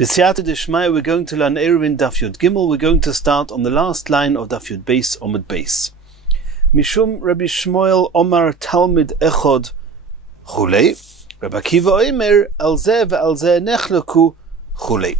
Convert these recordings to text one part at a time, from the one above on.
B'siyata d'shmaya, we're going to learn Eirovin Daf Yud Gimel. We're going to start on the last line of Daf Yud Beis Omid Beis. Mishum Rabbi Shmuel Omar Talmid Echod Chulei. Rabbi Akiva Omer Al Zeh ve'al Zeh Nechleku Chulei.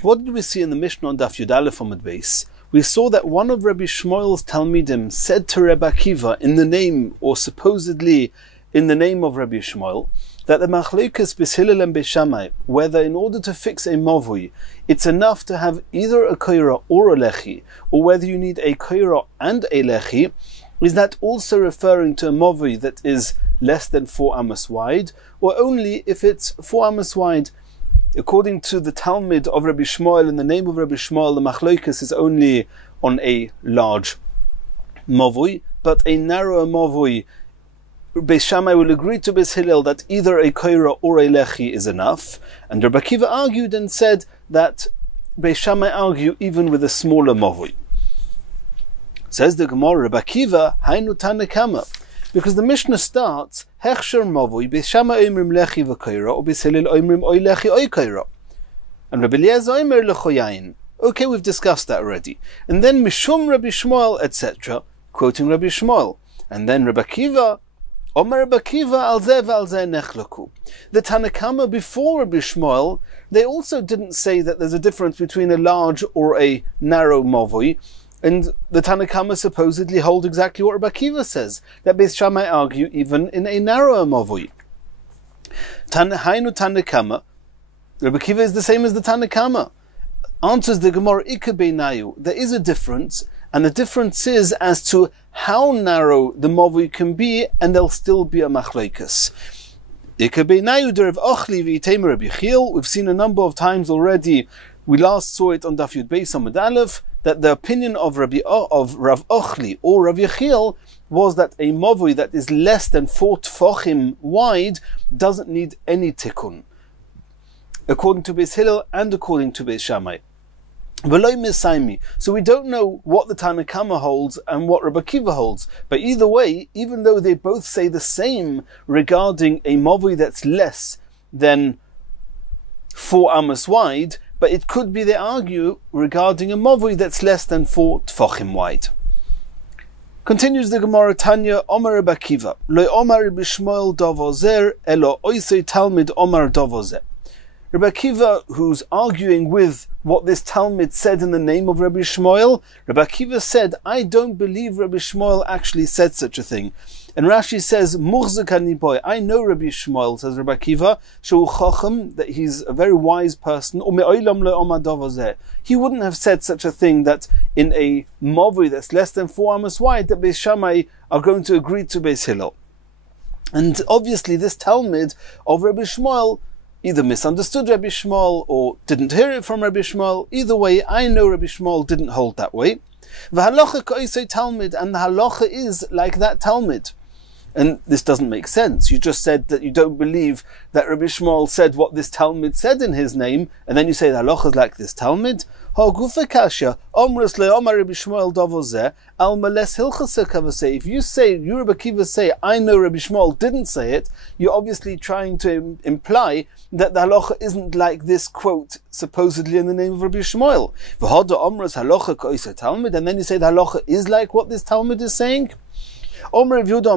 What did we see in the Mishnah on Daf Yud Aleph Omid Beis? We saw that one of Rabbi Shmuel's Talmidim said to Rabbi Akiva in the name, or supposedly in the name of Rabbi Shmuel, that the machlokes bis Hillel and bis Shammai, whether in order to fix a mavui, it's enough to have either a koira or a lechi, or whether you need a koira and a lechi, is that also referring to a mavui that is less than 4 amos wide, or only if it's 4 amos wide? According to the Talmud of Rabbi Shmuel, in the name of Rabbi Shmuel, the machlokes is only on a large mavui, but a narrower mavui, Beis Shammai will agree to Beis Hillel that either a koira or a lechi is enough, and Rabbi Akiva argued and said that Beis Shammai argue even with a smaller mavui. Says the Gemara, Rabbi Akiva hainu tanakama, because the Mishnah starts hechsher mavui Beis Shammai omrim lechi v'koira, or Beis Hillel omrim oy lechi oy koira, and Rabbi Eliezer omer lechoyayin. Okay, we've discussed that already. And then mishum Rabbi Shmuel, etc., quoting Rabbi Shmuel, and then Rabbi Akiva Omer Rabbi Akiva al zeh ve'al zeh nechleku. The Tanakama before Rabbi Shmuel, they also didn't say that there's a difference between a large or a narrow mavui, and the Tanakama supposedly hold exactly what Rabbi Akiva says, that Beis Shammai argue even in a narrower mavui. Hainu Tanakama, Rabbi Akiva is the same as the Tanakama. Answers the Gemara, Ika beinayu, there is a difference, and the difference is as to how narrow the mavui can be, and there'll still be a machlokes. We've seen a number of times already. We last saw it on Daf Yud Beis Amud Aleph, that the opinion of Rav Ochli or Rav Yechiel was that a mavui that is less than 4 tefachim wide doesn't need any tikkun, according to Beis Hillel and according to Beis Shammai. So we don't know what the Tanakama holds and what Rabbi Akiva holds. But either way, even though they both say the same regarding a mavui that's less than 4 amos wide, but it could be they argue regarding a mavui that's less than 4 tefachim wide. Continues the Gemara, Tanya, Omar Rabbi Akiva, Lo Omar Rabbi Shmuel davozer, elo oisei Talmud Omar davozer. Rabbi Akiva, who's arguing with what this Talmud said in the name of Rabbi Shmuel, Rabbi Akiva said, I don't believe Rabbi Shmuel actually said such a thing. And Rashi says, Muchzakani boy, I know Rabbi Shmuel, says Rabbi Akiva, Shehu Chacham, that he's a very wise person, he wouldn't have said such a thing that in a mavui that's less than 4 amos wide, that Beis Shammai are going to agree to Beis Hillel. And obviously this Talmud of Rabbi Shmuel either misunderstood Rabbi Shmuel or didn't hear it from Rabbi Shmuel. Either way, I know Rabbi Shmuel didn't hold that way. V'halacha ka'isei Talmud, and the halacha is like that Talmud. And this doesn't make sense. You just said that you don't believe that Rabbi Shmuel said what this Talmud said in his name, and then you say the halacha is like this Talmud. If you say, you Rabbi Akiva say, I know Rabbi Shmuel didn't say it, you're obviously trying to imply that the halacha isn't like this quote, supposedly in the name of Rabbi Shmuel. And then you say the halacha is like what this Talmud is saying. Rav Yehuda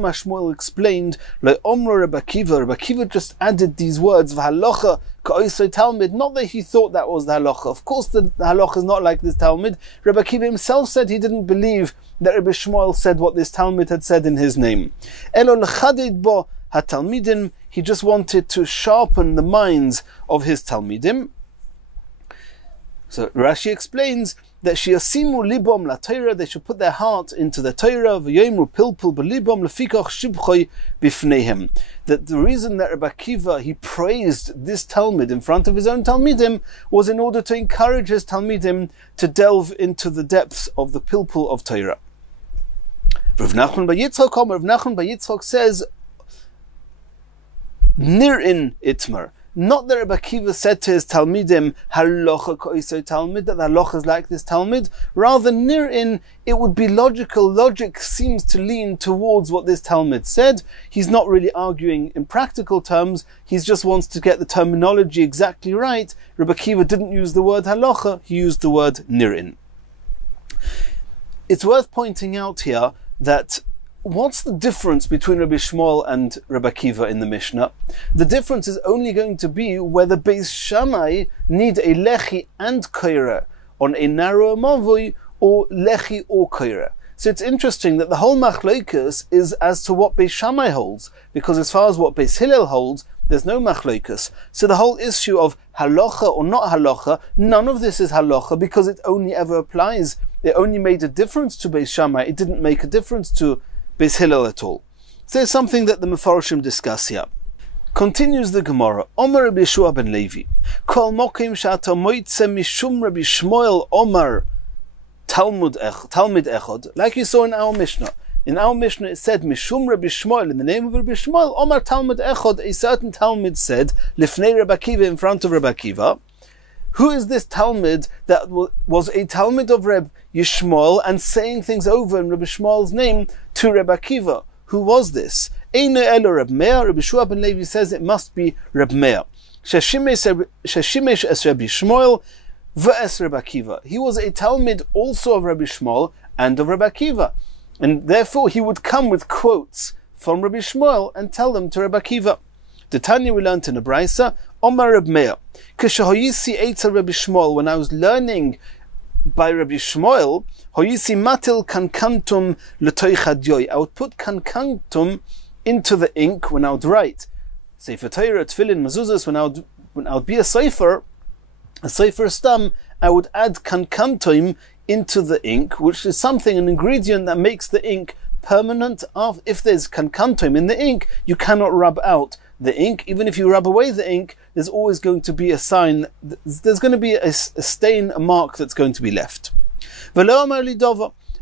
Mashmuel explained, Rabbi Akiva just added these words, V'halacha ka'osei Talmud, not that he thought that was the halacha. Of course the halacha is not like this Talmud. Rabbi Akiva himself said he didn't believe that Rabbi Shmuel said what this Talmud had said in his name. Elo l'chaded bo hatalmidim, he just wanted to sharpen the minds of his Talmidim. So Rashi explains that shiasimu libom la Torah, they should put their heart into the Torah, v'yomru pilpul belibom lefikach shibchoi bifneihem. That the reason that Rabbi Akiva, he praised this Talmud in front of his own Talmidim was in order to encourage his Talmidim to delve into the depths of the pilpul of Torah. Rav Nachman bar Yitzchak says, Nir'in itmar, Not that Rabbi Akiva said to his Talmidim, halacha ka'isoi Talmud, that the halacha is like this Talmud. Rather, nirin, it would be logical. Logic seems to lean towards what this Talmud said. He's not really arguing in practical terms. He just wants to get the terminology exactly right. Rabbi Akiva didn't use the word halacha, he used the word nirin. It's worth pointing out here that what's the difference between Rabbi Shmuel and Rabbi Akiva in the Mishnah? The difference is only going to be whether Beis Shammai need a lechi and koira on a narrow mavui, or lechi or koira. So it's interesting that the whole machlokas is as to what Beis Shammai holds, because as far as what Beis Hillel holds, there's no machlokas. So the whole issue of halacha or not halacha, none of this is halacha, because it only ever applies. It only made a difference to Beis Shammai. It didn't make a difference to Beis Hillel at all. So there's something that the Mefarshim discuss here. Continues the Gemara. Omar Rabbi Yeshua ben Levi. Kol mokim she'ata moitze mishum Rabbi Shmuel Omar Talmud Echad. Like you saw in our Mishnah. In our Mishnah it said mishum Rabbi Shmuel, in the name of Rabbi Shmuel, Omar Talmud Echad. A certain Talmud said lifnei Rabbi Akiva, in front of Rabbi Akiva. Who is this Talmud that was a Talmud of Reb Yishmael and saying things over in Rabbi Shmuel's name to Reb Akiva? Who was this? Eino elo Reb Meir. Rabbi Yeshua ben Levi says it must be Reb Meir. Sheshimesh es Rabbi Shmuel v'es Reb Akiva. He was a Talmud also of Rabbi Shmuel and of Reb Akiva, and therefore he would come with quotes from Rabbi Shmuel and tell them to Reb Akiva. The Tanya we learned in the Brisa, Omar Reb Meir. Kishahoyisi Eitza Rabbi Shmuel, when I was learning by Rabbi Shmuel, Hoyisi Matil Kankantum Letoichadyoy. I would put Kankantum into the ink when I would write. Sefer Torah, Tefillin, Mezuzahs, when I would be a Sefer Stam, I would add Kankantum into the ink, which is something, an ingredient that makes the ink permanent. If there's Kankantum in the ink, you cannot rub out the ink. Even if you rub away the ink, there's always going to be a sign, there's going to be a stain, a mark that's going to be left. And Rabbi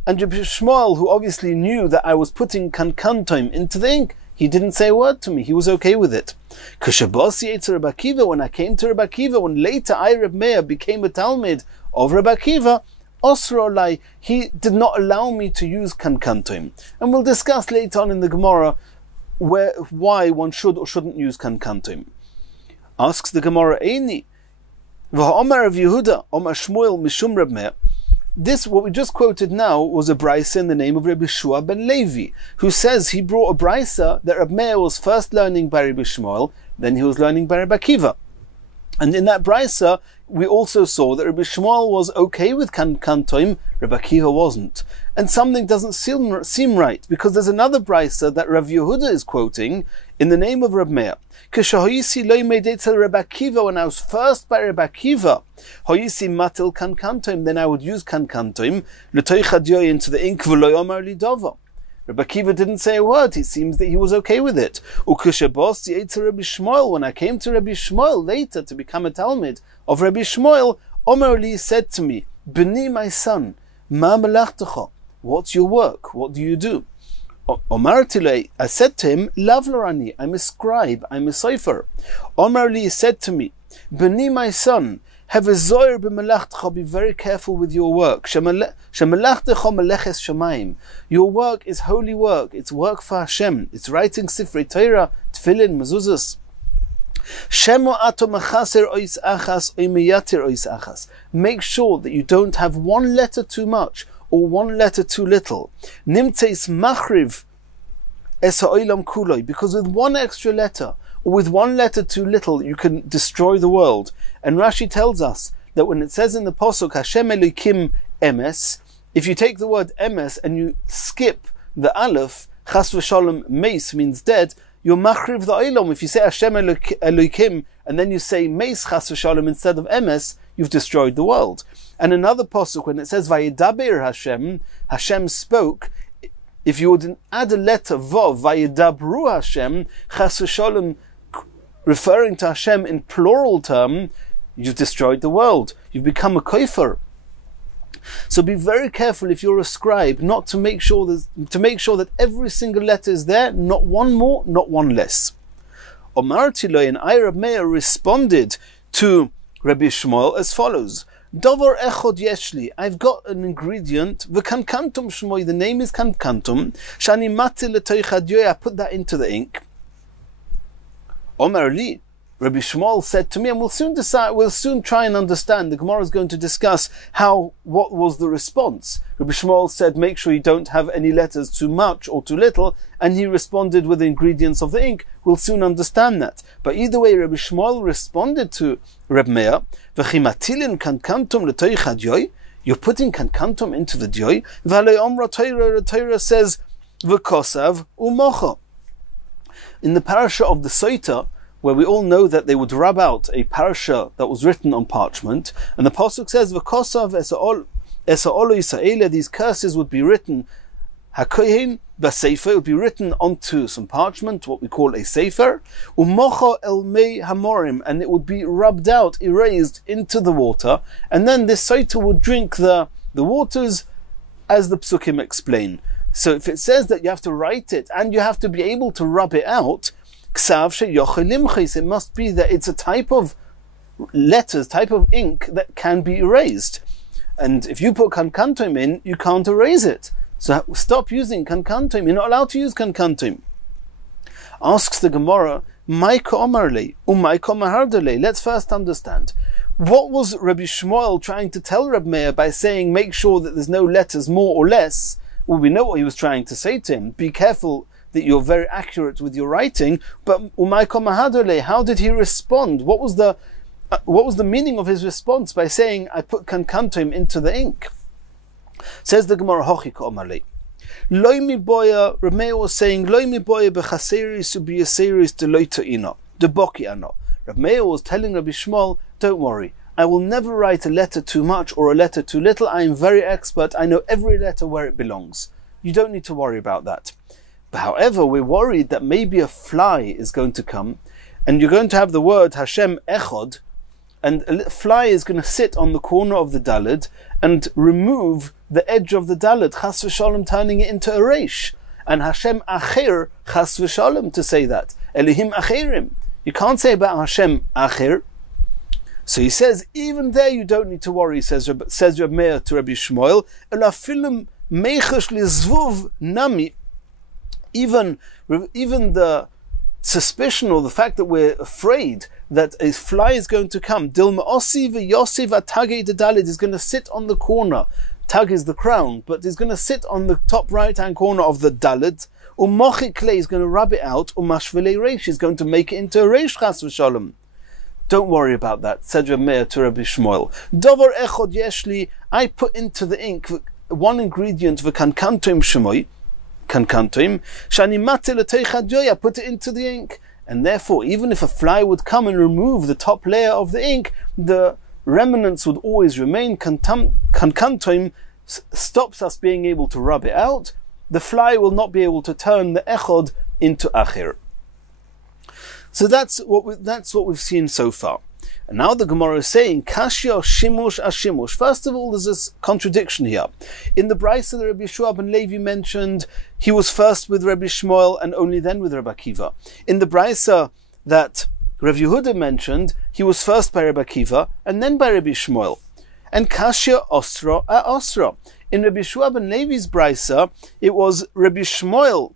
Shmuel, who obviously knew that I was putting kankantoim into the ink, he didn't say a word to me, he was okay with it. When I came to Rabbi Akiva, when later I, Reb Meir, became a Talmud of Rabbi Akiva, Osrolai, he did not allow me to use kankantoim. And we'll discuss later on in the Gemara why one should or shouldn't use kankantoim. Asks the Gemara, Eini, v'ha'omar of Yehuda, Omar Shmuel mishum Reb Meir. This, what we just quoted now, was a brisa in the name of Rabbi Yeshua ben Levi, who says he brought a brisa that Reb Meir was first learning by Rabbi Shmuel, then he was learning by Rabbi Akiva. And in that brisa, we also saw that Rabbi Shmuel was okay with kantoim, Rabbi Akiva wasn't. And something doesn't seem right, because there's another brisa that Rav Yehuda is quoting in the name of Reb Meir. Kishahoyisi lo meidetzel Rabbi Akiva, when I was first by Rabbi Akiva, hoyisi matil kankantoim, then I would use kankantoim, l'toichadyoy, into the ink, v'lo yomar li dova. Rabbi Akiva didn't say a word. It seems that he was okay with it. Ukishabos yetzer Rabbi Shmuel, when I came to Rabbi Shmuel later to become a Talmud of Rabbi Shmuel, Omer li said to me, B'ni, my son, ma melachtecha, what's your work? What do you do? Omar Tilei, I said to him, Lav Lorani, I'm a scribe, I'm a cipher. Omar li said to me, B'ni, my son, have a zoyer b'melachtecha, be very careful with your work. Shemelachtecha meleches shamayim. Your work is holy work. It's work for Hashem. It's writing sifrei Torah, tefillin, mezuzahs. Shemo ato mechaser ois achas oy meyatir ois achas. Make sure that you don't have one letter too much or one letter too little. Nimtzeis machriv es ha'olam kuloi. Because with one extra letter, or with one letter too little, you can destroy the world. And Rashi tells us that when it says in the Pasuk, Hashem Elokim Emes, if you take the word Emes and you skip the Aleph, Chas v'shalom Meis means dead, you're machriv the Olam. If you say Hashem Elokim and then you say Meis Chas v'shalom instead of Emes, you've destroyed the world. And another Pasuk, when it says Vayedaber Hashem, Hashem spoke, if you would add a letter Vav, Vayedabru Hashem, Chas v'shalom, referring to Hashem in plural term, you've destroyed the world. You've become a kofer. So be very careful if you're a scribe, not to make sure that every single letter is there, not one more, not one less. Omarti lo, and I, Reb Meir, responded to Rabbi Shmuel as follows. Dover echod yeshli, I've got an ingredient, v'kankantum shmoi, the name is kankantum, shani mati l'toich hadyoy, I put that into the ink. Omer li, Rabbi Shmuel said to me, and we'll soon try and understand. The Gemara is going to discuss what was the response. Rabbi Shmuel said, make sure you don't have any letters too much or too little, and he responded with the ingredients of the ink. We'll soon understand that. But either way, Rabbi Shmuel responded to Reb Meir, V'chimatilin kankantum l'toich hadyoy, you're putting kankantum into the dyoy, v'alei omra Torah, the Torah says, v'kosav u'mocha. In the parasha of the Soita, where we all know that they would rub out a parasha that was written on parchment, and the pasuk says, "V'kosav esa'olu Yisrael," these curses would be written, hakohen b'sefer, it would be written onto some parchment, what we call a sefer, umocha el mei hamorim, and it would be rubbed out, erased into the water, and then this soita would drink the waters, as the psukim explain. So if it says that you have to write it and you have to be able to rub it out, it must be that it's a type of letters, type of ink that can be erased. And if you put kankantum in, you can't erase it. So stop using kankantum. You're not allowed to use kankantum. Asks the Gemara, Maika omarle, umaika mahardale. Let's first understand. What was Rabbi Shmuel trying to tell Reb Meir by saying, make sure that there's no letters more or less? Well, we know what he was trying to say to him. Be careful that you're very accurate with your writing, but umayko mahadole, how did he respond? What was the meaning of his response by saying, I put kankantum into the ink? Says the Gemara, hochi ka'omale. Loi mi boya, Reb Meir was saying, Loi mi boya bechaseris ubiyaseris de loita ina, de boki ano. Reb Meir was telling Rabbi Shmuel, don't worry, I will never write a letter too much or a letter too little. I am very expert. I know every letter where it belongs. You don't need to worry about that. But however, we're worried that maybe a fly is going to come, and you're going to have the word Hashem Echod, and a fly is going to sit on the corner of the Daled and remove the edge of the Daled, Chas v'shalom, turning it into a Reish. And Hashem Acher, Chas v'shalom, to say that. Elohim Acherim. You can't say about Hashem Acher. So he says, even there you don't need to worry, says Reb Meir to Rabbi Shmuel, Elafilim Meichash Lizvuv Nami. Even the suspicion or the fact that we're afraid that a fly is going to come, Dilma Osi v'Yosef Atage de Dalid, is going to sit on the corner. Tag is the crown, but is going to sit on the top right-hand corner of the Dalid. Umochik Klei is going to rub it out. Umashvele Reish is going to make it into a Reish Chas v'Shalom. Don't worry about that, said Reb Meir to Rabbi Shmuel. Dover echod yeshli, I put into the ink one ingredient, v'kankantum shemoi, kankantum, shani mate l'toich hadyoy, I put it into the ink. And therefore, even if a fly would come and remove the top layer of the ink, the remnants would always remain. Kankantum stops us being able to rub it out. The fly will not be able to turn the echod into acher. So that's what we've seen so far. And now the Gemara is saying, Kashya shimush ashimush. First of all, there's this contradiction here. In the Brisa that Rabbi Yeshua ben Levi mentioned, he was first with Rabbi Shmuel and only then with Rabbi Akiva. In the Brisa that Rav Yehuda mentioned, he was first by Rabbi Akiva and then by Rabbi Shmuel. And Kashya osra a osra. In Rabbi Yeshua ben Levi's Brisa, it was Rabbi Shmuel.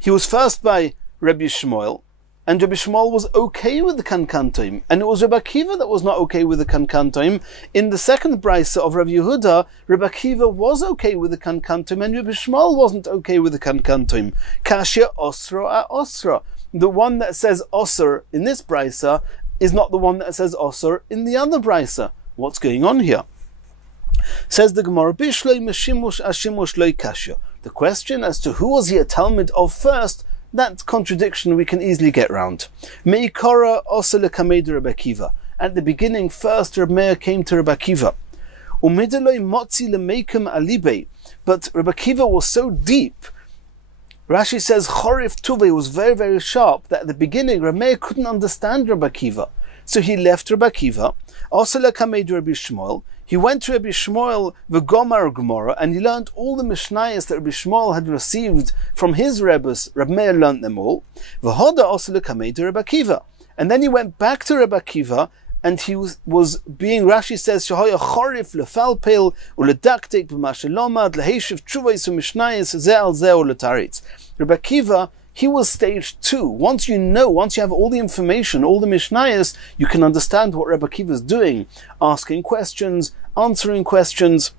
He was first by Rabbi Shmuel, and Rabbi Shmuel was okay with the kankantim, and it was Rabbi Akiva that was not okay with the kankantim. In the second brisa of Rav Yehuda, Rabbi Akiva was okay with the kankantim, and Rabbi Shmuel wasn't okay with the kankantim. Kashya osra a osra. The one that says osr in this brisa is not the one that says osr in the other brisa. What's going on here? Says the Gemara, Bishloi meshimush ashimush loi kashya. The question as to who was he a Talmud of first, that contradiction we can easily get round. Meikara osele kamed Rabbi Akiva. At the beginning, first Rabbi Meir came to Rabbi Akiva. Umideloi motzi lemeikum alibe. But Rabbi Akiva was so deep. Rashi says Chorif Tuve was very, very sharp that at the beginning Rabbi Meir couldn't understand Rabbi Akiva. So he left Rabbi Akiva. Osela kamed Rabbi Shmuel. He went to Rabbi Shmuel v'gomar Gemara, and he learned all the Mishnayos that Rabbi Shmuel had received from his Rebbes. Rabbi Meir learned them all. V'hoda osela kamed Rabbi Akiva. And then he went back to Rabbi Akiva, and he was being, Rashi says, Shahoya chorif lefalpel uledaktik b'mashelomad leheshiv tshuvos u'mishnayos ze al ze uletaritz. Rabbi Akiva, he was stage 2. Once you have all the information, all the Mishnayos, you can understand what Rabbi Akiva is doing, asking questions, answering questions,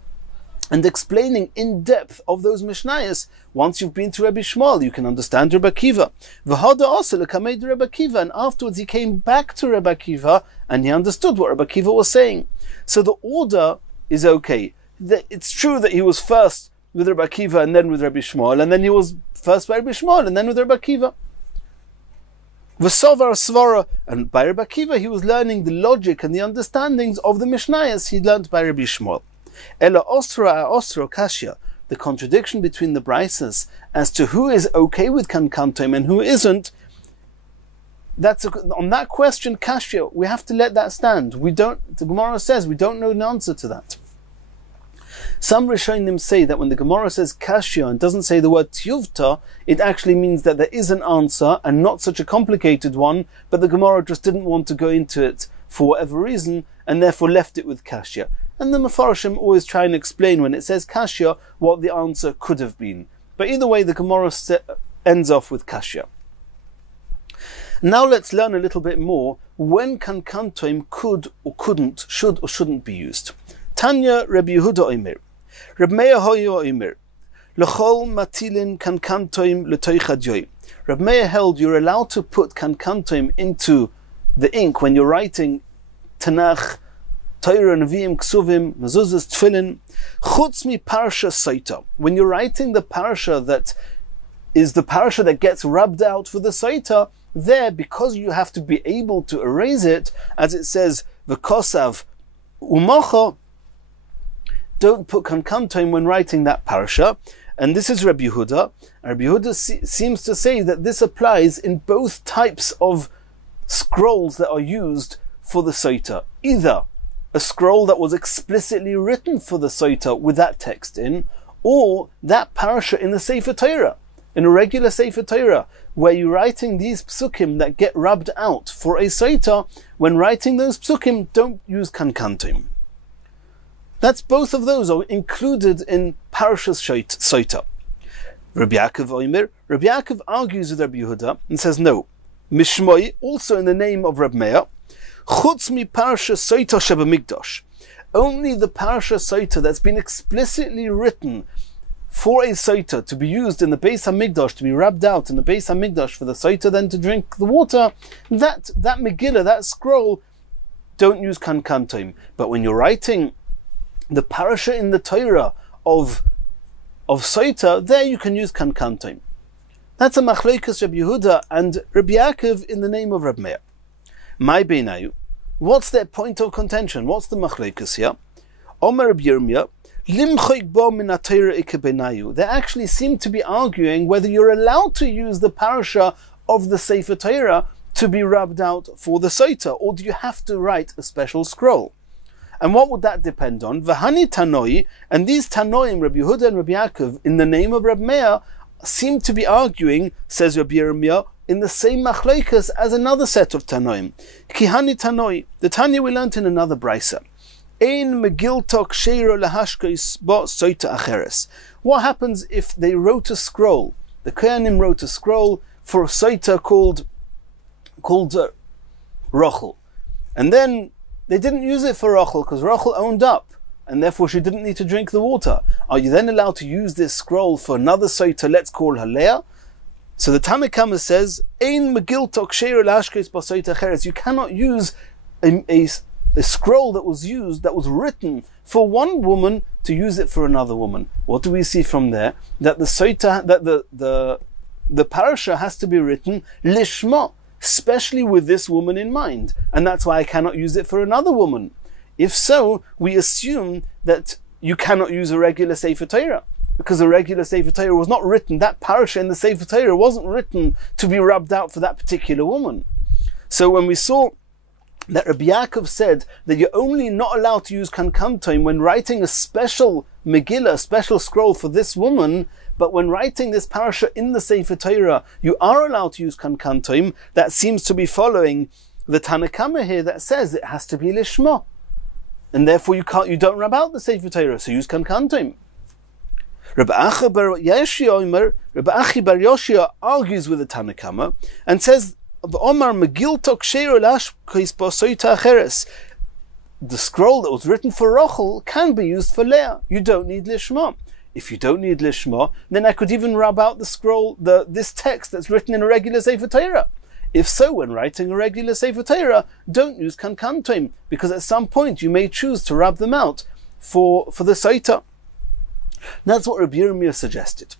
and explaining in depth of those Mishnayos. Once you've been to Rabbi Shmuel, you can understand Rabbi Akiva. V'hada also l'kamed Rabbi Akiva, and afterwards he came back to Rabbi Akiva, and he understood what Rabbi Akiva was saying. So the order is okay. It's true that he was first with Rabbi Akiva and then with Rabbi Shmuel, and then he was first by Rabbi Shmuel and then with Rabbi Akiva. V'sovar svara, and by Rabbi Akiva he was learning the logic and the understandings of the Mishnayos he learned by Rabbi Shmuel. Ela osra osro kashya, the contradiction between the Brisas as to who is okay with kankantim and who isn't. On that question, kashya, we have to let that stand. The Gemara says we don't know the answer to that. Some Rishonim say that when the Gemara says kashya and doesn't say the word tiyuvta, it actually means that there is an answer and not such a complicated one, but the Gemara just didn't want to go into it for whatever reason and therefore left it with kashya. And the Mefarshim always try and explain when it says kashya what the answer could have been. But either way, the Gemara ends off with kashya. Now let's learn a little bit more when kankantoim could or couldn't, should or shouldn't be used. Tanya Rabbi Yehuda Omer, Rabbi Meir Hoyo Omer, L'chol matilin kankantoim l'toich hadyoy. Rabbi Meir held you're allowed to put kankantoim into the ink when you're writing Tanakh, Torah, Nevi'im, Ksuvim, Mezuzahs, Tfilin, Chutz mi Parsha Saita. When you're writing the Parsha that is the Parsha that gets rubbed out for the Saita, there, because you have to be able to erase it, as it says, V'kosav umocho, don't put kankantoim when writing that Parsha. And this is Rabbi Yehuda. Rabbi Yehuda seems to say that this applies in both types of scrolls that are used for the Saita. Either a scroll that was explicitly written for the Saita with that text in, or that Parsha in the Sefer Torah, in a regular Sefer Torah, where you're writing these psukim that get rubbed out for a Saita. When writing those psukim, don't use kankantim. That's both of those are included in Parashas Saita. Rabbi Yaakov Omer, Rabbi Yaakov argues with Rabbi Yehuda and says no. Mishmoi, also in the name of Rabbi Meir, Chutz mi Parashas Saita shebamikdash. Only the Parashas Saita that's been explicitly written for a Saita to be used in the Beis HaMikdash, to be rubbed out in the Beis HaMikdash for the Saita then to drink the water, that Megillah, that scroll, don't use kankantim. But when you're writing the Parasha in the Torah of Saita, there you can use kankantim. That's a machlokes Rabbi Yehuda and Rabbi Yaakov in the name of Rabbi Meir. My beinayu, what's their point of contention? What's the machlokes here? Omer Rabbi Yirmiyah, they actually seem to be arguing whether you're allowed to use the parasha of the Sefer Torah to be rubbed out for the Saita, or do you have to write a special scroll? And what would that depend on? V'hani tanoi, and these tanoim, Rabbi Yehuda and Rabbi Yaakov, in the name of Rabbi Meir, seem to be arguing, says Rabbi Yirmiyah, in the same machlokes as another set of tanoim. Kihani tanoi, the Tanya we learnt in another brisa. What happens if they wrote a scroll? The Kohanim wrote a scroll for a Saita called Rachel. And then they didn't use it for Rachel because Rachel owned up and therefore she didn't need to drink the water. Are you then allowed to use this scroll for another Saita, let's call her Leah? So the Tanna Kama says, you cannot use a scroll that was written for one woman to use it for another woman. What do we see from there? That the Saita, that the parasha has to be written lishma, especially with this woman in mind, and that's why I cannot use it for another woman. If so, we assume that you cannot use a regular Sefer Torah, because a regular Sefer Torah was not written. That parasha in the Sefer Torah wasn't written to be rubbed out for that particular woman. So when we saw that Rabbi Yaakov said that you're only not allowed to use kankantoim when writing a special Megillah, a special scroll for this woman, but when writing this parasha in the Sefer Torah, you are allowed to use kankantoim. That seems to be following the Tanna Kama here that says it has to be lishma, and therefore you don't rub out the Sefer Torah, so use kankantoim. Rabbi Achi bar Yoshia argues with the Tanna Kama and says, the scroll that was written for Rachel can be used for Leah. You don't need lishma. If you don't need lishma, then I could even rub out the scroll, this text that's written in a regular Sefer Torah. If so, when writing a regular Sefer Torah, don't use kankantoim, because at some point you may choose to rub them out for the Saita. That's what Rabbi Yirmiyah suggested.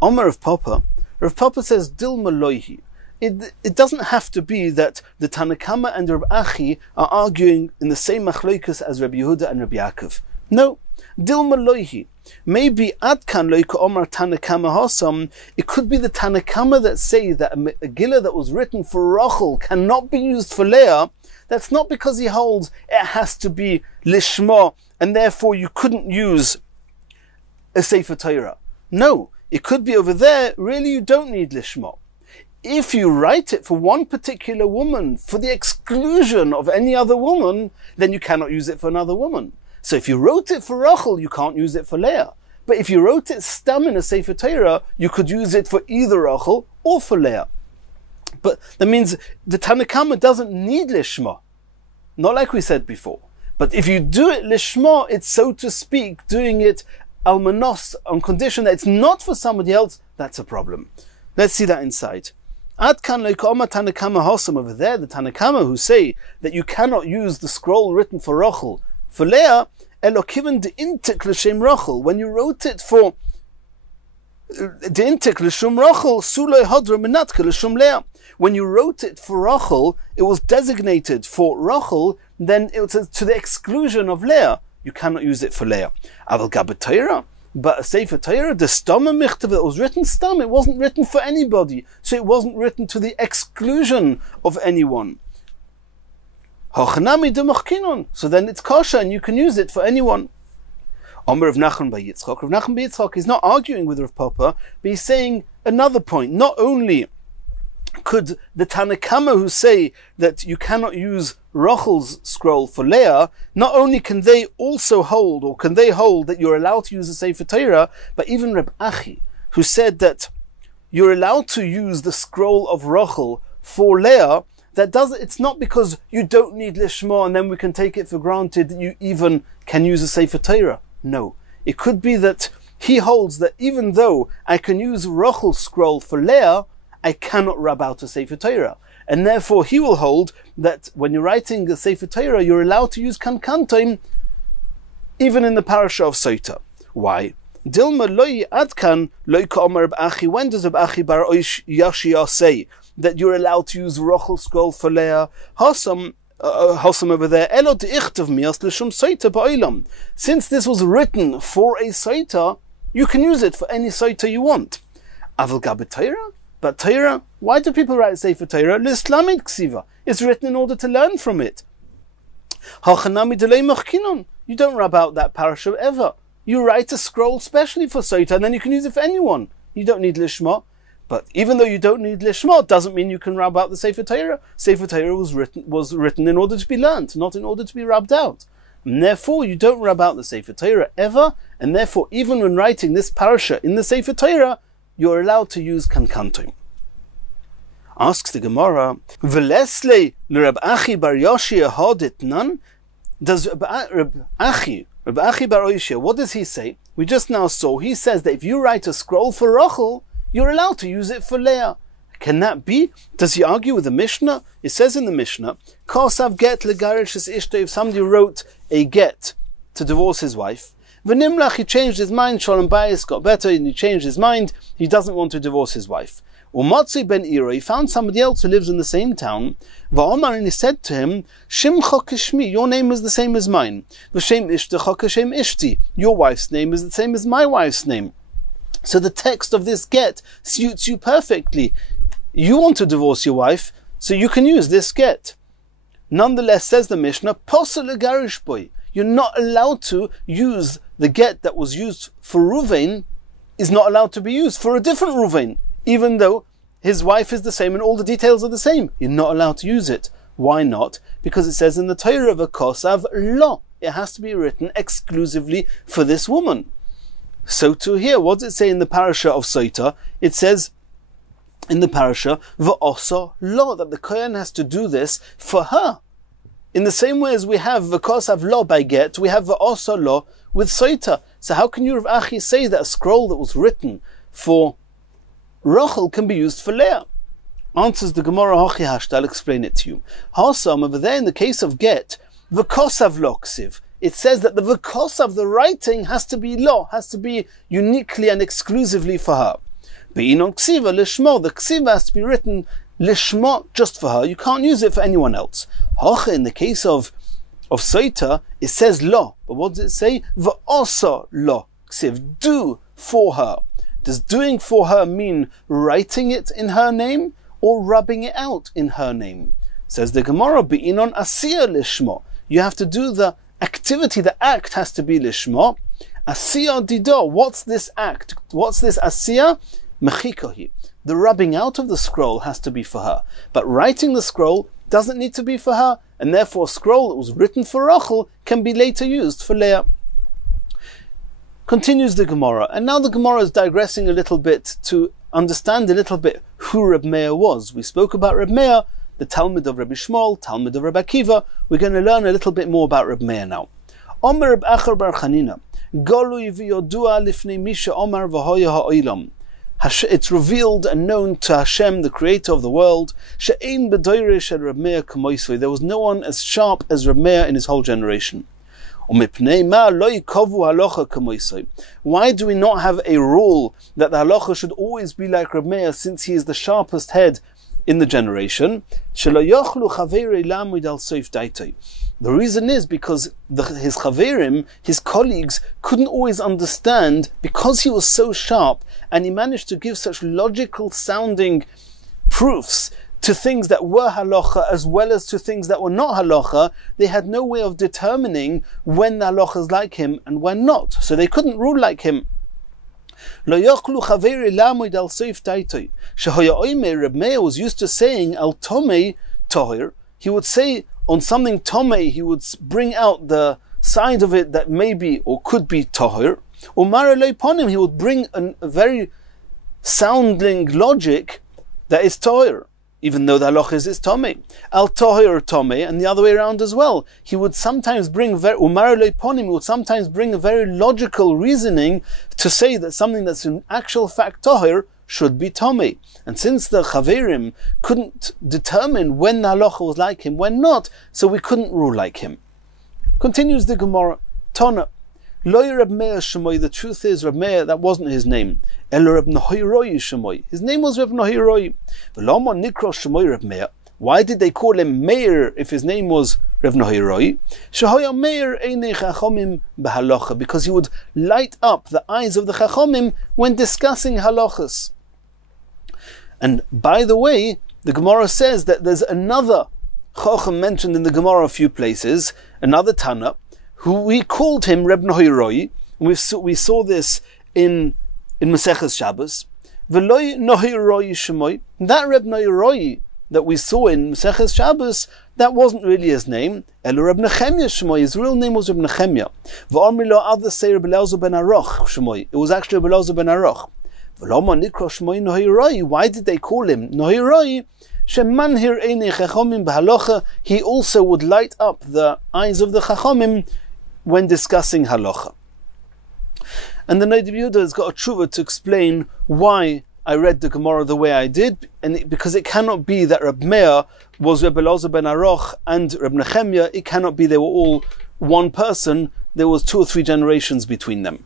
Omar of Papa, Rav Papa says, Dilma loihi. It doesn't have to be that the Tanna Kama and Rabbi Achi are arguing in the same machloikus as Rabbi Yehuda and Rabbi Yaakov. No, Dilma loihi. Maybe Adkan loika Omar Tanna Kama Hosam. It could be the Tanna Kama that say that a Megillah that was written for Rachel cannot be used for Leah. That's not because he holds it has to be lishma, and therefore you couldn't use a Sefer Torah. No, it could be over there, really you don't need lishma. If you write it for one particular woman, for the exclusion of any other woman, then you cannot use it for another woman. So if you wrote it for Rachel, you can't use it for Leah. But if you wrote it stam in a Sefer Torah, you could use it for either Rachel or for Leah. But that means the Tanna Kama doesn't need lishma. Not like we said before. But if you do it lishma, it's, so to speak, doing it almanos, on condition that it's not for somebody else, that's a problem. Let's see that inside. Adkan leikoma Tanna Kama hosam, over there, the Tanna Kama who say that you cannot use the scroll written for Rachel for Leah, elokiven de intik l'shem Rachel. When you wrote it for de intik l'shum Rachel, sulei hodra minatka l'shum Leah. When you wrote it for Rachel, it was designated for Rachel, then it was to the exclusion of Leah. You cannot use it for Leah. Aval gabet Torah, but a Sefer Torah, the stama michtav, it was written stam. It wasn't written for anybody, so it wasn't written to the exclusion of anyone. Hochanami de machkinon. So then it's kosher, and you can use it for anyone. Omer of Nachman by Yitzchak. Rav Nachman by Yitzchak is not arguing with Rav Papa, but he's saying another point. Not only could the Tanna Kama who say that you cannot use Rachel's scroll for Leah, not only can they also hold, or can they hold that you're allowed to use the Sefer Torah, but even Reb Achi, who said that you're allowed to use the scroll of Rachel for Leah, it's not because you don't need lishma and then we can take it for granted that you even can use a Sefer Torah. No. It could be that he holds that even though I can use Rachel's scroll for Leah, I cannot rub out a Sefer Torah. And therefore he will hold that when you're writing a Sefer Torah, you're allowed to use kankantoim even in the parasha of Sota. Why? Dilma loy adkan loy ka'omer Reb Achi. When does Reb Achi bar Yoshia say that you're allowed to use Rachel's scroll for Leah? Hosam over there. Elo de'ichtav mias l'shum Sota ba'olam. Since this was written for a Sota, you can use it for any Sota you want. Aval gabet Torah? But Torah, why do people write Sefer Torah? L'Islamid ksiva. It's written in order to learn from it. Hachanami delei machkinon. You don't rub out that parasha ever. You write a scroll specially for Sota, and then you can use it for anyone. You don't need lishma. But even though you don't need lishma, it doesn't mean you can rub out the Sefer Torah. Sefer Torah was written in order to be learnt, not in order to be rubbed out. And therefore, you don't rub out the Sefer Torah ever, and therefore, even when writing this parasha in the Sefer Torah, you're allowed to use kankantoim. Asks the Gemara, V'lesle l'Reb Achi bar Yoshia hodit nan? Does Reb Achi bar Yoshia, what does he say? We just now saw, he says that if you write a scroll for Rachel, you're allowed to use it for Leah. Can that be? Does he argue with the Mishnah? It says in the Mishnah, Kosav get legarish es ishto, if somebody wrote a get to divorce his wife, V'nimlach, he changed his mind, Shalom Bayis got better, and he changed his mind, he doesn't want to divorce his wife. Umatzi ben Iro, he found somebody else who lives in the same town, Va'omar, and he said to him, Shimcha kishmi, your name is the same as mine. V'shem ishtecha kashem ishti, your wife's name is the same as my wife's name. So the text of this get suits you perfectly. You want to divorce your wife, so you can use this get. Nonetheless, says the Mishnah, posel legarish boy. You're not allowed to use the get that was used for Reuven is not allowed to be used for a different Reuven, even though his wife is the same and all the details are the same. You're not allowed to use it. Why not? Because it says in the Torah of a kosav lo. It has to be written exclusively for this woman. So to here, what does it say in the parasha of Soita? It says in the parasha, v'osa lo, that the Kohen has to do this for her. In the same way as we have v'kosav lo by get, we have v'osa lo with Soita. So how can you, Rav Achi, say that a scroll that was written for Rachel can be used for Leah? Answers the Gemara Hachi Hashta, I'll explain it to you. Hasam, over there in the case of get, v'kosav lo ksiv. It says that the v'kosav, the writing, has to be lo, has to be uniquely and exclusively for her. Be'inon ksiva lishmo, the ksiva has to be written lishmo, just for her. You can't use it for anyone else. Hacha, in the case of Soita, it says lo, but what does it say? V'osa lo ksiv, do for her. Does doing for her mean writing it in her name or rubbing it out in her name? Says the Gemara, be'inon asiya lishmo. You have to do the activity, the act has to be lishmo. Asiya dido, what's this act? What's this asiya? Mechikohi. The rubbing out of the scroll has to be for her. But writing the scroll doesn't need to be for her, and therefore a scroll that was written for Rachel can be later used for Leah. Continues the Gemara, and now the Gemara is digressing a little bit to understand a little bit who Reb Meir was. We spoke about Reb Meir, the Talmud of Rabbi Shmuel, Talmud of Rabbi Akiva. We're going to learn a little bit more about Reb Meir now. Omer Reb Acher bar Chanina, Golui v'yodua lifnei misha Omer v'hoya ha'olam. It's revealed and known to Hashem, the creator of the world, she'ein b'doirish el Reb Meir k'moisvei. There was no one as sharp as Reb Meir in his whole generation. Why do we not have a rule that the halacha should always be like Reb Meir, since he is the sharpest head in the generation? The reason is because his chaverim, his colleagues, couldn't always understand, because he was so sharp and he managed to give such logical sounding proofs to things that were halacha as well as to things that were not halacha. They had no way of determining when the halacha is like him and when not, so they couldn't rule like him. Reb Meir was used to saying al tomei tohir. He would say on something tomei, he would bring out the side of it that may be or could be tohir. He would bring a very sounding logic that is tohir, even though the halacha is tomei. Al tohir tomei, and the other way around as well. He would sometimes bring he would sometimes bring a very logical reasoning to say that something that's in actual fact tohir should be tomei. And since the chaverim couldn't determine when the halacha was like him, when not, so we couldn't rule like him. Continues the Gemara, Tana. Reb Meir Shemoy, the truth is Reb Meir, that wasn't his name. Reb Nahiroi Shemoy. His name was Reb Nahiroi. V'lama nikro Shemoy Reb Meir. Why did they call him Meir if his name was Reb Nahiroi? Shehoya Meir einei chachomim behalacha, because he would light up the eyes of the chachomim when discussing halachas. And by the way, the Gemara says that there's another chacham mentioned in the Gemara a few places, another Tana, who we called him Reb Nahiroi. We saw this in Mesechus Shabbos. V'loi Nahiroi Shemoy. That Reb Nahiroi that we saw in Mesechus Shabbos, that wasn't really his name. Elo Reb Nechemya Shemoy. His real name was Reb Nechemya. V'omri lo others say Reb Elazar ben Aroch Shemoy. It was actually Reb Elazar ben Aroch. V'loma nikro Shemoy Nahiroi. Why did they call him Nahiroi? Shemanhir einei chachomim behalacha. He also would light up the eyes of the chachomim when discussing halacha. And the Noda B'Yehuda has got a tshuva to explain why I read the Gemara the way I did, and because it cannot be that Reb Meir was Reb Elazar ben Aroch and Reb Nechemya. It cannot be they were all one person. There was 2 or 3 generations between them.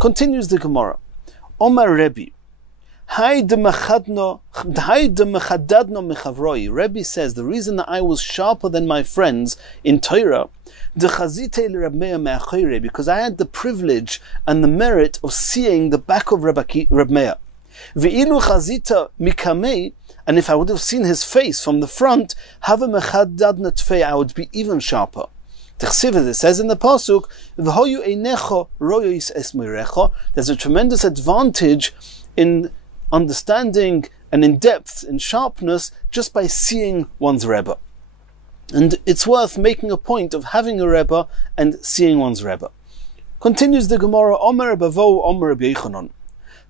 Continues the Gemara. Omar Rebbe. Rebbe says the reason that I was sharper than my friends in Torah, because I had the privilege and the merit of seeing the back of Reb Meir. Ve'ilu chazita mikamei, and if I would have seen his face from the front, hava mechadad natfei, I would be even sharper. It says in the pasuk, "V'hoyu einecho royois es mirecho." There's a tremendous advantage in understanding and in depth, in sharpness, just by seeing one's Rebbe. And it's worth making a point of having a Rebbe and seeing one's Rebbe. Continues the Gemara, Omer Bavo, Omer Rabbi Yochanan.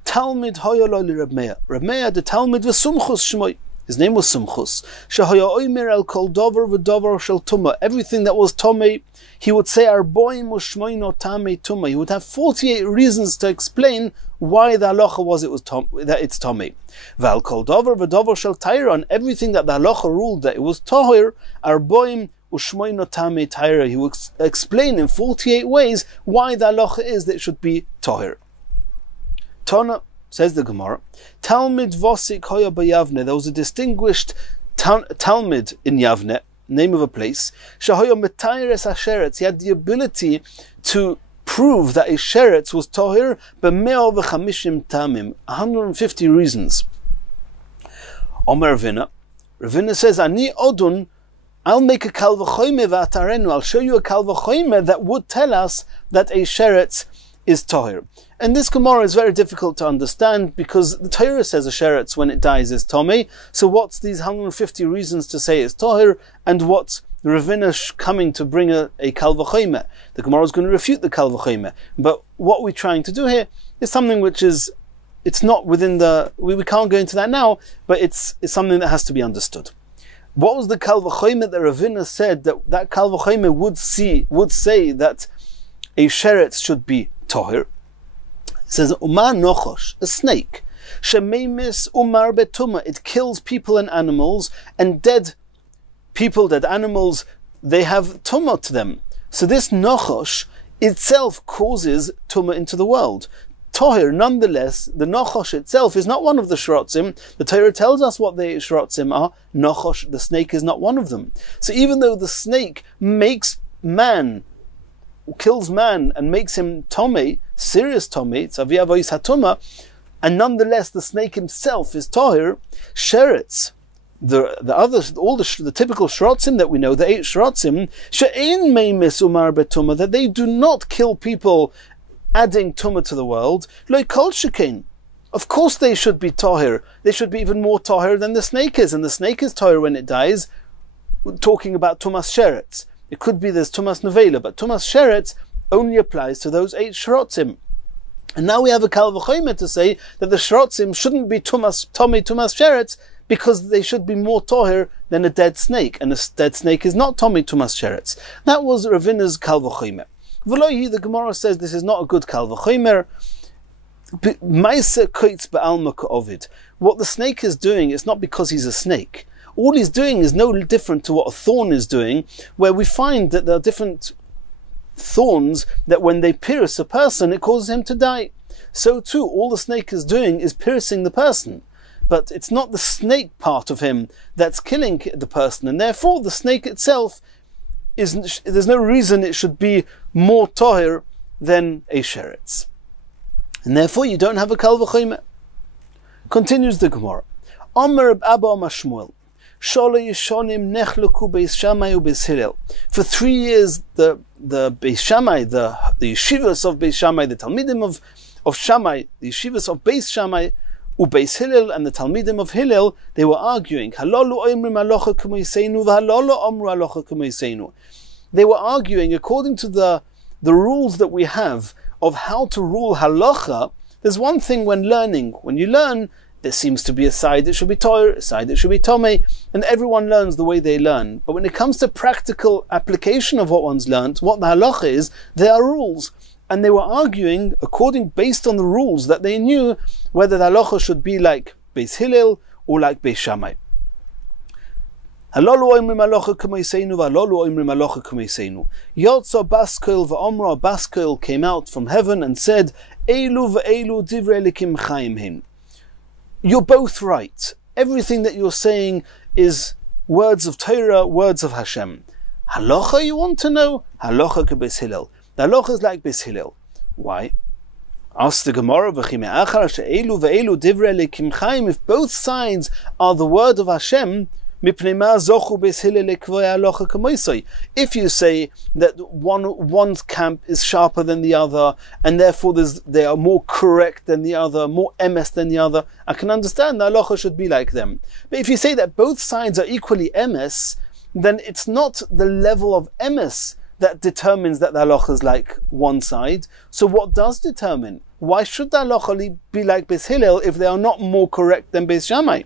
Talmid hoya lo li Reb Meir. Reb Meir, the Talmid, v'sumchus shmoi. His name was Sumchus. Shehoya oimer el kol dover v'dover shel tumah. Everything that was tomei, he would say, Arboim u'shmoino tamei tumah. He would have 48 reasons to explain why the halacha was that it's tomei. Val kol dover v'dover shel taira. On everything that the halacha ruled that it was tahir, Arboim u'shmoino tamei taira. He would explain in 48 ways why the halacha is that it should be tahir. Tana, says the Gemara, Talmid Vosik Hoya Bayavne. There was a distinguished Talmid in Yavne, name of a place. Shahoya Metayres Asheretz. He had the ability to prove that a sheretz was tohir b'meo v'chamishim tamim. 150 reasons. Omer Ravina says, Ani odun, I'll make a kal v'choyme v'atarenu. I'll show you a kal v'choyme that would tell us that a sheretz is tohir. And this Gemara is very difficult to understand because the Torah says a sheretz when it dies is tomei. So what's these 150 reasons to say it's tohir, and what's Ravina coming to bring a kal v'choyme? The Gemara is going to refute the kal v'choyme. But what we're trying to do here is something which is, it's not within the, we can't go into that now, but it's something that has to be understood. What was the kal v'choyme that Ravina said that kal v'choyme would say that a sheretz should be tohir? It says, Umar nochosh, a snake. Shemeimis umar betuma. It kills people and animals, and dead people, dead animals, they have tumah to them. So this nochosh itself causes tumah into the world. Tohir, nonetheless, the nochosh itself is not one of the shrotzim. The Torah tells us what the shrotzim are. Nochosh, the snake, is not one of them. So even though the snake kills man and makes him tomei, serious tomei, it's aviyah v'is hatuma, and nonetheless the snake himself is tohir, sheretz, the typical shrotzim that we know, the 8 shrotzim, she'ein meimis umar betuma, that they do not kill people adding tumah to the world, lo kol shekein. Of course they should be tohir. They should be even more tohir than the snake is, and the snake is tohir when it dies. We're talking about tumas sheretz. It could be there's tumas nevela, but tumas sheretz only applies to those 8 shrotzim. And now we have a kal v'choyme to say that the shrotzim shouldn't be tumas sheretz because they should be more tohir than a dead snake, and a dead snake is not tumas sheretz. That was Ravina's kal v'choyme. V'lohi, the Gemara says this is not a good kal v'choyme. Ma'aseh koitz ba'alma ka'ovid. What the snake is doing is not because he's a snake. All he's doing is no different to what a thorn is doing, where we find that there are different thorns that when they pierce a person, it causes him to die. So too, all the snake is doing is piercing the person. But it's not the snake part of him that's killing the person, and therefore the snake itself there's no reason it should be more tohir than a sheretz. And therefore you don't have a kal v'choyme. Continues the Gemara. Omer Abba Omer Shmuel. For 3 years, the Beis Shammai, the yeshivas of Beis Shammai, the Talmidim of Shammai, the yeshivas of Beis Shammai, Beis Hillel, and the Talmidim of Hillel, they were arguing. They were arguing according to the rules that we have of how to rule halacha. There's one thing when learning. When you learn, there seems to be a side that should be tohir, a side that should be tomei, and everyone learns the way they learn. But when it comes to practical application of what one's learned, what the halacha is, there are rules. And they were arguing based on the rules that they knew, whether the halacha should be like Beis Hillel or like Beis Shammai. Yotza Baskoil v'Omra, Baskoil came out from heaven and said, Eilu v'Eilu divrei Elokim chayim hin. You're both right. Everything that you're saying is words of Torah, words of Hashem. Halacha you want to know? Halacha ke Beis Hillel. The halacha is like Beis Hillel. Why? Ask the Gemara, if both sides are the word of Hashem, if you say that one camp is sharper than the other, and therefore they are more correct than the other, more emes than the other, I can understand the halacha should be like them. But if you say that both sides are equally emes, then it's not the level of emes that determines that the halacha is like one side. So what does determine? Why should the halacha be like Beis Hillel if they are not more correct than Beis Shammai?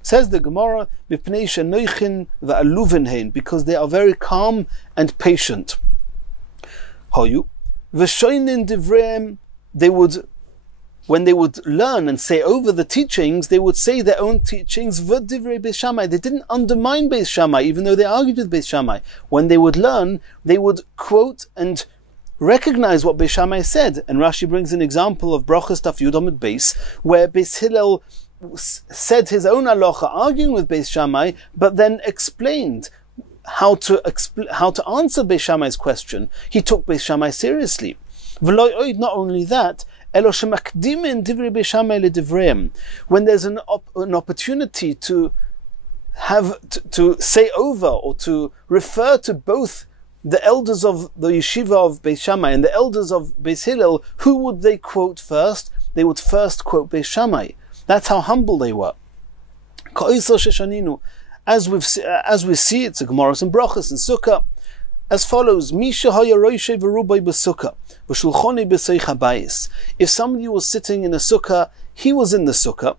Says the Gemara, because they are very calm and patient. They would, when they would learn and say over the teachings, they would say their own teachings. They didn't undermine Beis Shammai, even though they argued with Beis Shammai. When they would learn, they would quote and recognize what Beis Shammai said. And Rashi brings an example of Brachas Daf Yud Amud Beis, where Beis Hillel said his own halacha, arguing with Beis Shammai, but then explained how to answer Beis Shammai's question. He took Beis Shammai seriously. Not only that, when there's an opportunity to say over or to refer to both the elders of the yeshiva of Beis Shammai and the elders of Beis Hillel, who would they quote first? They would first quote Beis Shammai. That's how humble they were. As we see, it's a Gemara and Brachas and Sukkah, as follows: if somebody was sitting in a sukkah, he was in the sukkah,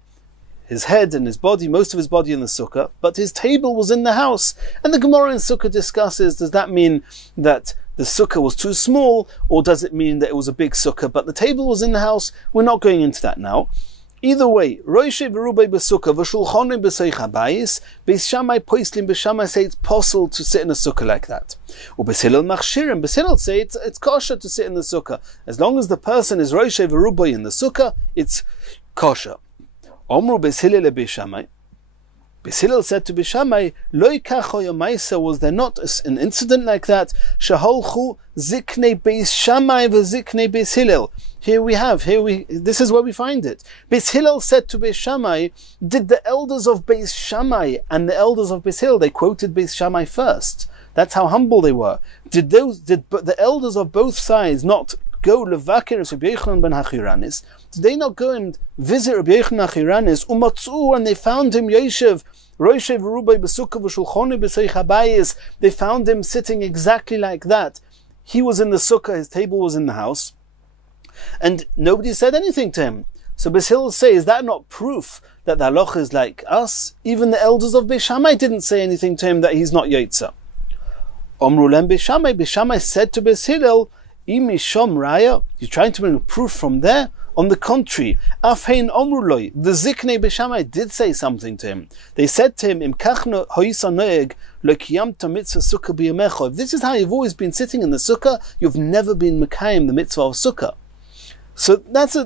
his head and his body, most of his body in the sukkah, but his table was in the house. And the Gemara in Sukkah discusses, does that mean that the sukkah was too small, or does it mean that it was a big sukkah but the table was in the house? We're not going into that now. Either way, Beis Shammai poislim, Beis Shammai say it's possible to sit in a sukkah like that. Beis Hillel say it's kosher to sit in the sukkah. As long as the person is Rosh V'Rubai in the sukkah, it's kosher. Omru Beis Hillel Beis Shammai. Beis Hillel said to Beis Shammai, was there not an incident like that? Shaholchu ziknei Beis Shammai v'ziknei Beis Hillel. This is where we find it. Beis Hillel said to Beis Shammai, did the elders of Beis Shammai and the elders of Beis Hillel, they quoted Beis Shammai first. That's how humble they were. Did the elders of both sides not go levakir Rabbi Yochanan ben Hachiranis? Did they not go and visit Rabbi Yochanan Hachiranis? Umatzu, and they found him Yeshiv, Rosh V'Rubai b'Sukkah v'Shulchoni b'Seich HaBayis. They found him sitting exactly like that. He was in the sukkah, his table was in the house, and nobody said anything to him. So Beis Hillel say, is that not proof that the halacha is like us? Even the elders of Beis Shammai didn't say anything to him that he's not Yetzer. Omru lem Beis Shammai. Beis Shammai said to Beis Hillel, Imi shom raya, you're trying to bring a proof from there? On the contrary, Afhein Omruloi, the Ziknei Beis Shammai did say something to him. They said to him, Im kachno hoisa noeg lo kiyamta mitzvah sukkah biyamecha. If this is how you've always been sitting in the sukkah, you've never been mekayim the mitzvah of sukkah. So that's a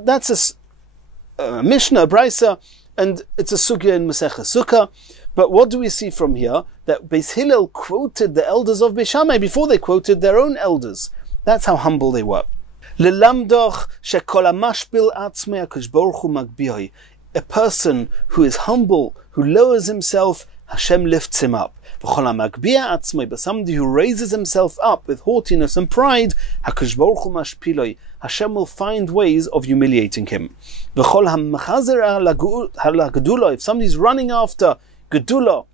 Mishnah, a Brisa, and it's a sugya in Masechah Sukkah. But what do we see from here? That Beis Hillel quoted the elders of Beis Shammai before they quoted their own elders. That's how humble they were. A person who is humble, who lowers himself, Hashem lifts him up. But somebody who raises himself up with haughtiness and pride, Hashem will find ways of humiliating him. If somebody's running after Gedula,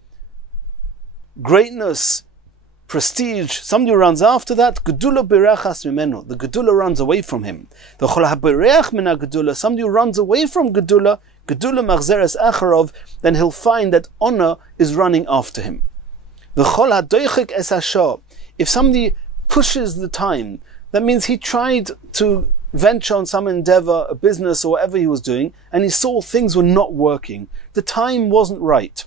greatness, prestige, somebody who runs after that, Gedula berachas mimenu, the Gedula runs away from him. Somebody who runs away from Gedula machzeres acharov, then he'll find that honor is running after him. If somebody pushes the time, that means he tried to venture on some endeavor, a business or whatever he was doing, and he saw things were not working. The time wasn't right.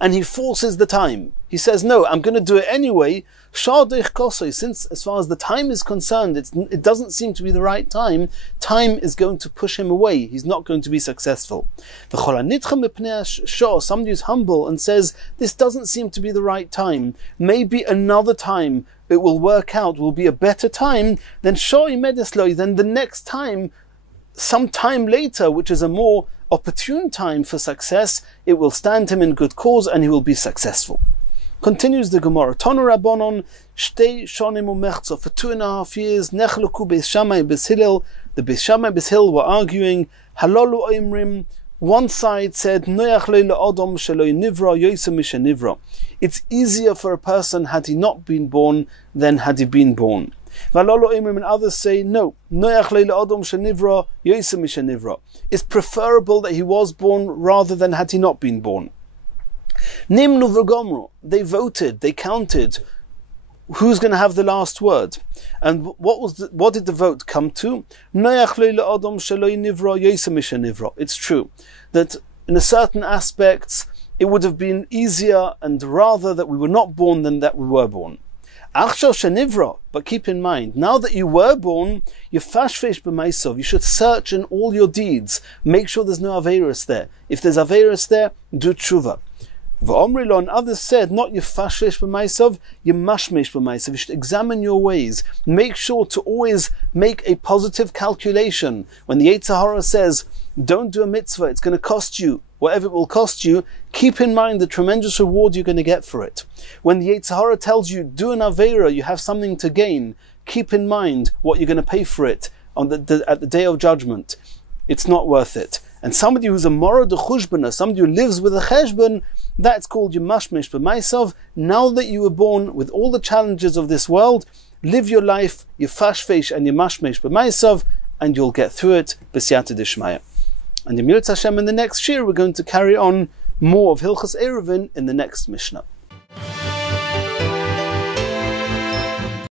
And he forces the time. He says, no, I'm going to do it anyway. Since as far as the time is concerned, it doesn't seem to be the right time, time is going to push him away. He's not going to be successful. Somebody who's humble and says, this doesn't seem to be the right time. Maybe another time it will work out, will be a better time, then the next time some time later, which is a more opportune time for success, it will stand him in good cause and he will be successful. Continues the Gemara. Tonu Rabbanon shtei shonim umechzo. For 2.5 years, nechluku beis Shammai beis Hillel. The beis Shammai beis Hillel were arguing. Halolu oimrim. One side said, Noach lo la'odom shelo nivra yosem mishe nivra. It's easier for a person had he not been born than had he been born. Valolo oimrim, and others say, no. Noach lo la'odom shelo nivra yosem mishe nivra. It's preferable that he was born rather than had he not been born. Nimnu v'gomru. They voted, they counted who's going to have the last word. And what did the vote come to? It's true that in a certain aspects it would have been easier and rather that we were not born than that we were born. But keep in mind, now that you were born, you should search in all your deeds. Make sure there's no aveirus there. If there's aveirus there, do tshuva. V'omrilo, and others said, not yefashlesh b'maisov, yemashmesh b'maisov. You should examine your ways. Make sure to always make a positive calculation. When the Yetzer Hara says, don't do a mitzvah, it's going to cost you whatever it will cost you, keep in mind the tremendous reward you're going to get for it. When the Yetzer Hara tells you, do an aveira, you have something to gain, keep in mind what you're going to pay for it at the day of judgment. It's not worth it. And somebody who's a mora de chushbana, somebody who lives with a cheshbon, that's called yemashmesh b'maisov. Now that you were born with all the challenges of this world, live your life, yefashfesh and yemashmesh b'maisov, and you'll get through it, b'siyata d'shmaya. And in Yirtzeh Hashem, in the next year, we're going to carry on more of Hilchos Eirovin in the next Mishnah.